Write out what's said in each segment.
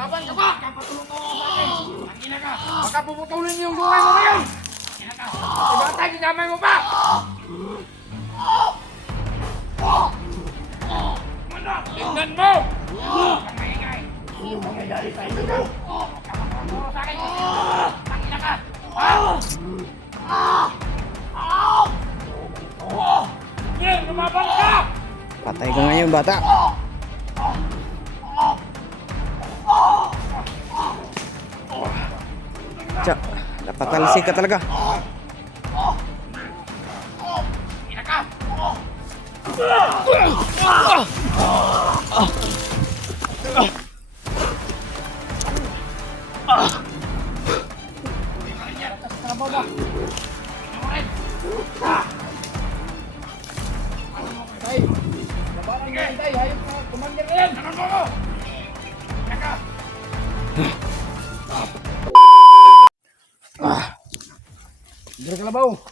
Laban ka ba? Kapatulong ko sa akin. Tangina ka. Baka puputulin niyo yung buhay mo ngayon. Tangina ka. Ibata, ginamay mo pa. Tingnan mo! Ang maingay! Ang nangyayari sa inyo mo! Kapatulong sa akin! Tangina ka! Yan! Lumabang ka! Patay ka ngayon, bata. Tiyak, napatalsik ka talaga. Tangina ka! Tay, labanan nga tay, hayop ka, commander na yan! Tanong mo! Naka! Hindi ka labaw! Huwag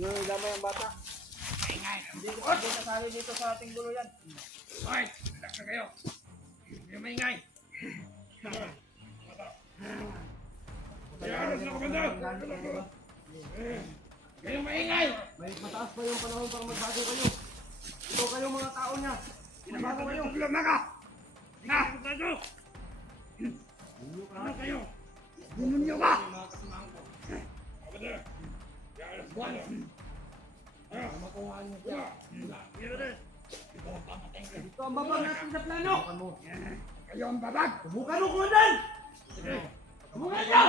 nyo idamay ang bata. Hindi ko kasali dito sa ating gulo yan. Hoy, relax na kayo. Hindi maingay. Kayo maingay! May mataas pa yung panahon para magbago kayo. Ito kayo mga tao niya. Pinabago kayo. Tulog na ka! Na! Bago! Ano kayo? Demonyo ka! Ito ang babag natin sa plano! Kayo ang babag! Subukan mo, Kumandan! Subukan nyo!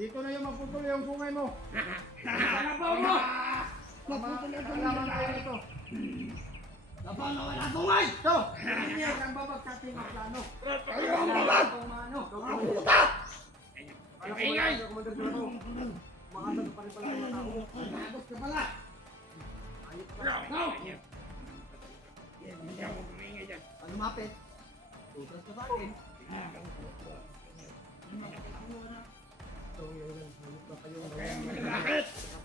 Dito na yung magputol yung sungay mo! Kalabaw mo! Magputol yung sungay mo! Labaw na wala sungay! Ito! Hindi ang babag sa ating plano! Kayo ang babag! Kayo ang puta! Kayo ang ingay! Makasag pa rin pala yung tao mo. Nagos ka pala! Ayop ka! No! Hindi ako kumingay dyan. Pag lumapit, tutras ka sa akin.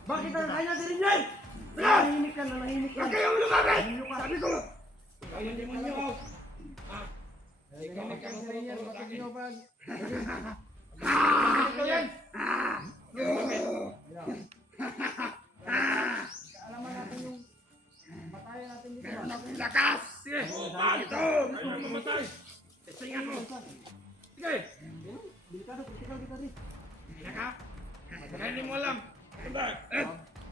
Bakit ang kaya natin rin yan? Nanahimik ka, nanahimik ka. Huwag kayong lumapit! Sabi ko! Kaya hindi mo nyo! Nanahimik ka sa inyo, bakit nyo pa? Ito yan! Alaman natin yung batayan natin dito. Meron akong lakas! Sige! Ito! Mayroon mamatay! Testingan mo! Sige! Delikado, critical kita rin. Hindi ka? Kaya hindi mo alam.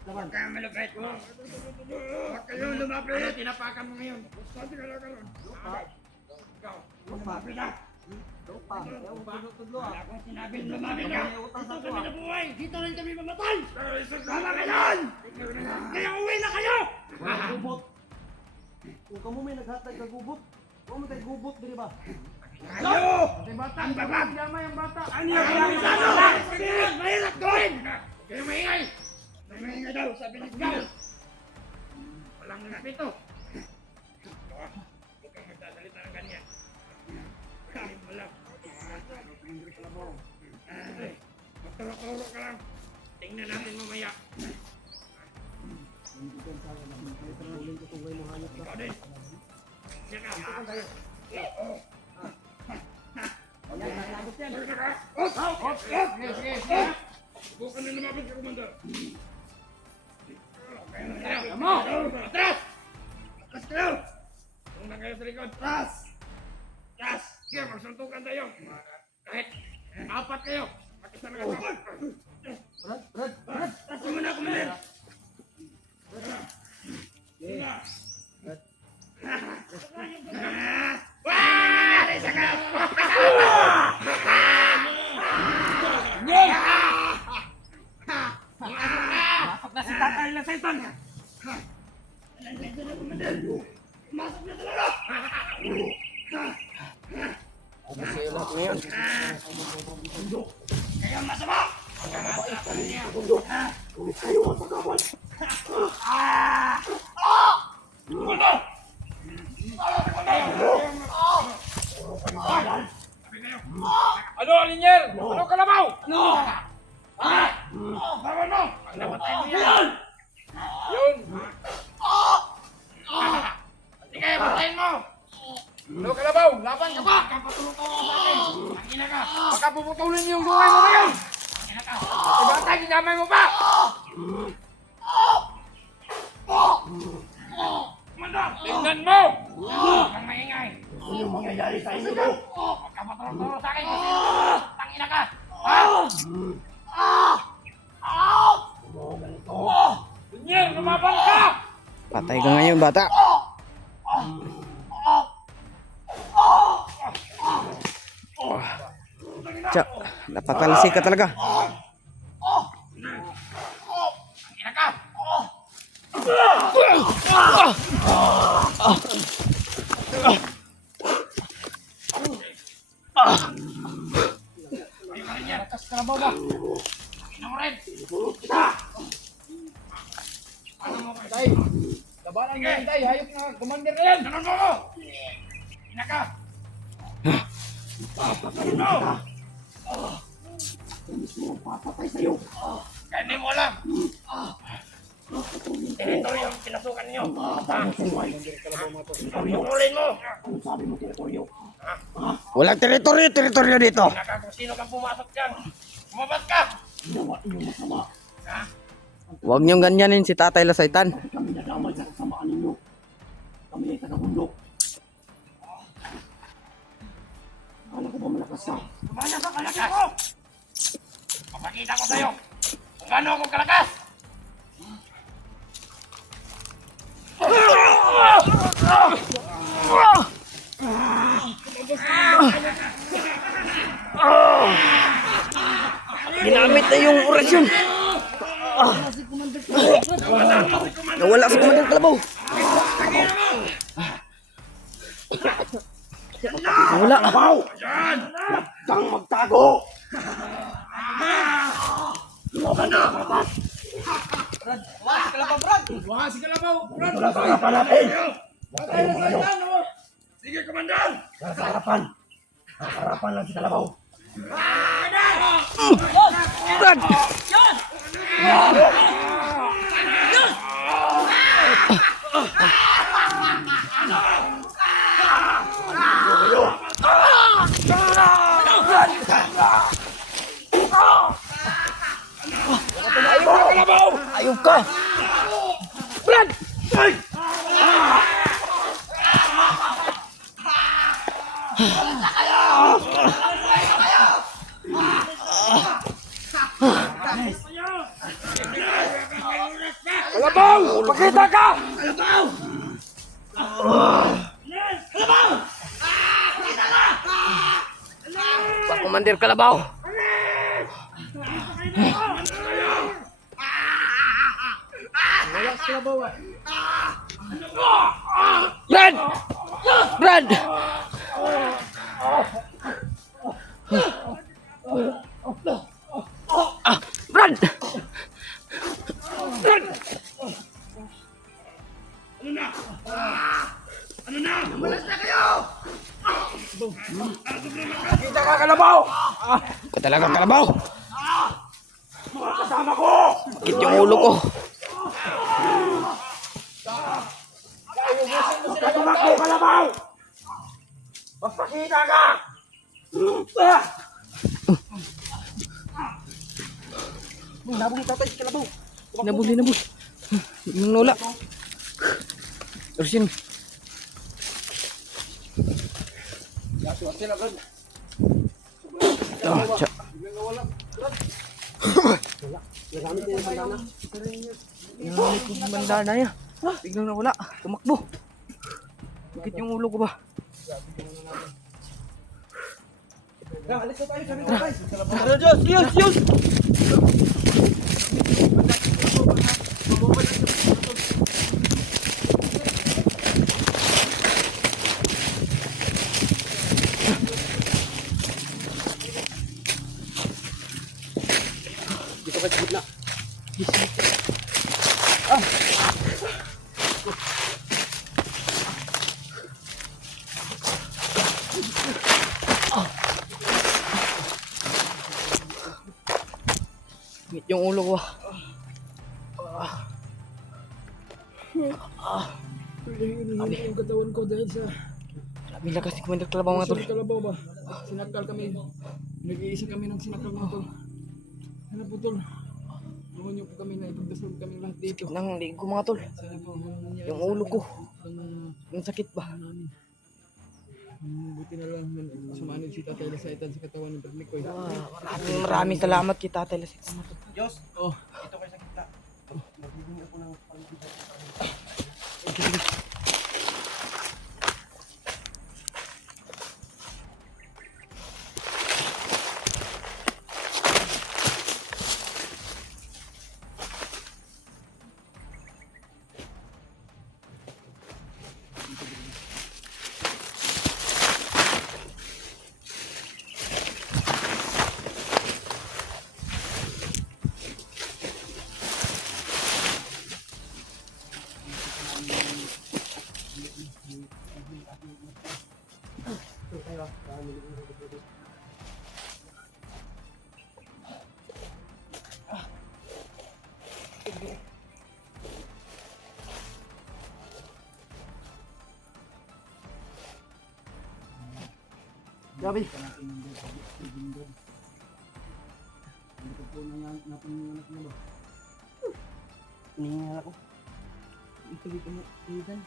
Huwag kang malapit mo. Huwag kayong lumapit! Ano tinapakan mo ngayon? Sabi ka lang ka lang. Ikaw! Lumapit ka! Lupa, yung pinutudlo Wala akong sinabing lumapit ka! May utang Dito sa kami tuwa. nabuhay! Dito rin kami mamatay! Tama ka yan! Kaya uwi na kayo! Walang gubot. Kung kamo may naghatag ka gubot, kung mo tayo gubot, di ba? Kayo! Ang babag! Ang bata. Ano yung kailangan? Mahirap gawin! Kayo maingay! Maingay daw, sabi ni Gal! Walang respeto! Huwag kang magsasalita ng ganyan. Kain mo lang. Magturo-turo ka lang. Tingnan natin mamaya. Ikaw din. Siya ka. Subukan na lumapit ka, Commander. Mo! Atras! Atras kayo! Kung na kayo sa likod, atras! Atras! Sige, magsuntukan tayo. Kahit apat kayo. Pakita na kayo. Brad. Atras mo na, Commander! Wah! Isa ka! Dapat na si Tatay na Satan! Nandito na, Commander! Pumasok na talaga! Sa'yo lahat ngayon. Kaya masama! Ano, Alinier? Ano kalabaw? Ano? Bawa mo! Namatay mo yan! Yun! Sige, patayin mo! Laban ka ba? Kapatulong-tulong ka sa akin. Ang ina ka. Baka puputulin yung buhay mo ngayon. Ang ina ka. Ibata, ginamay mo pa. Commander, tingnan mo. Ang maingay. Ano yung mangyayari sa inyo to? Kapatulong-tulong sa akin. Ang ina ka. Tunyel, lumabang ka. Patay ka ngayon, bata. Tsa, napatalsik ka talaga. Ina ka. Lakas ka na ba? Ina mo rin. Tay, labanan niyo yan, tay. Hayop na commander na yan. Ganon mo ko. Ina ka. Papatay mo. Papatay sa'yo. Kaya hindi mo alam. Ito yung pinasukan niyo. Pagpupulin mo. Ano sabi mo teritoryo? Walang teritoryo dito. Ina ka kung sino kang pumasok dyan. Lumabas ka. Ginawa niyo masama. Huwag niyong ganyanin si Tatay Lasaitan. Kami nadamay sa kasamaan ninyo. Kami ay taga-bundok. Akala ko ba malakas ka? Kumana ka kalakas! Papakita ko sa'yo kung gaano akong kalakas! Ginamit na yung orasyon. Nawala si Commander Kalabaw. Nawala. Kalabaw! Diyan! Huwag kang magtago! Lumaban na! Wala si Kalabaw! Ito lang sa harapan natin! Huwag kayong malayo! Sige, Komandan! Sa harapan! Sa harapan lang si Kalabaw! Brad! Ayun ka! Brad! Ay! Kalabaw! Pakita ka! Kalabaw! Sa Commander Kalabaw. Brad! Brad! Brad! Brad! Ano na? Malas na kayo! Pakita ka, Kalabaw! Ka talaga, Kalabaw. Mga kasama ko! Sakit yung ulo ko. Huwag tumakbo, Kalabaw! Magpakita ka! Nabong tatay si Kalabaw. Nabul. Nang nula. Terusin. Oh, cak. Nagamit ko yung bandana niya. Biglang nawala. Tumakbo. Sakit yung ulo ko ba? Alis na tayo, sabi ko tayo. Tara, Diyos! Dito ka sa gitna. Sakit yung ulo ko. Yung katawan ko dahil sa Grabe lakas ni Commander Kalabaw mga tol. Sa Kalabaw ba? Sinakal kami. Nag-iisa kami ng sinakal mga tol. Ano po tol? Naman niyo po kami na ipagdasal kami lahat dito. Nang ligo mga tol. Sana po nangyari Yung sa ulo ko. amin. Ang sakit ba? Namin. Buti na lang sumanod si Tatay Lasaitan sa katawan ng Permikoy. Maraming salamat kay Tatay Lasit. Diyos, Oh, ito kayo sa gitna. Magbibigay ako ng pag-ibig. Grabe. Hinihingal ako. Ituloy ko mo. Iyan.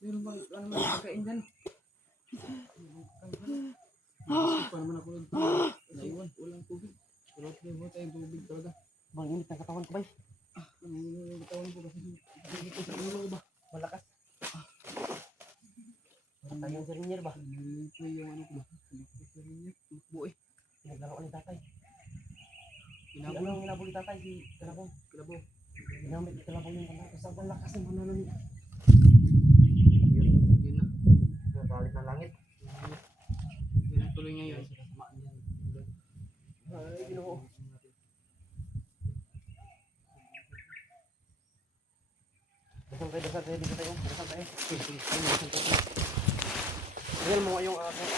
Meron ba ano man pagkain dyan? pa naman ako ng naiwan. Walang tubig. Wala tayong tubig talaga. Bang init ng katawan ko ba? Nanginginig yung katawan ko kasi hindi ko sa ulo ko ba? Malakas. Parang tayong serinyer ba? Nanginginig ko yung ano ko ba? Tumakbo sa rin niya. Tumakbo eh. Pinaglaro ni tatay. Hinabol Ano lang. ang hinabol ni tatay? Si Kalabaw. Kalabaw. Ginamit ni Kalabaw yung panakas. Ang lakas ng banana niya. Yun na. Nagalit ng langit. Yun na tuloy niya yun. Ay, ginoo. Dasal tayo, dito tayo. Dasal tayo. Real mo yung aking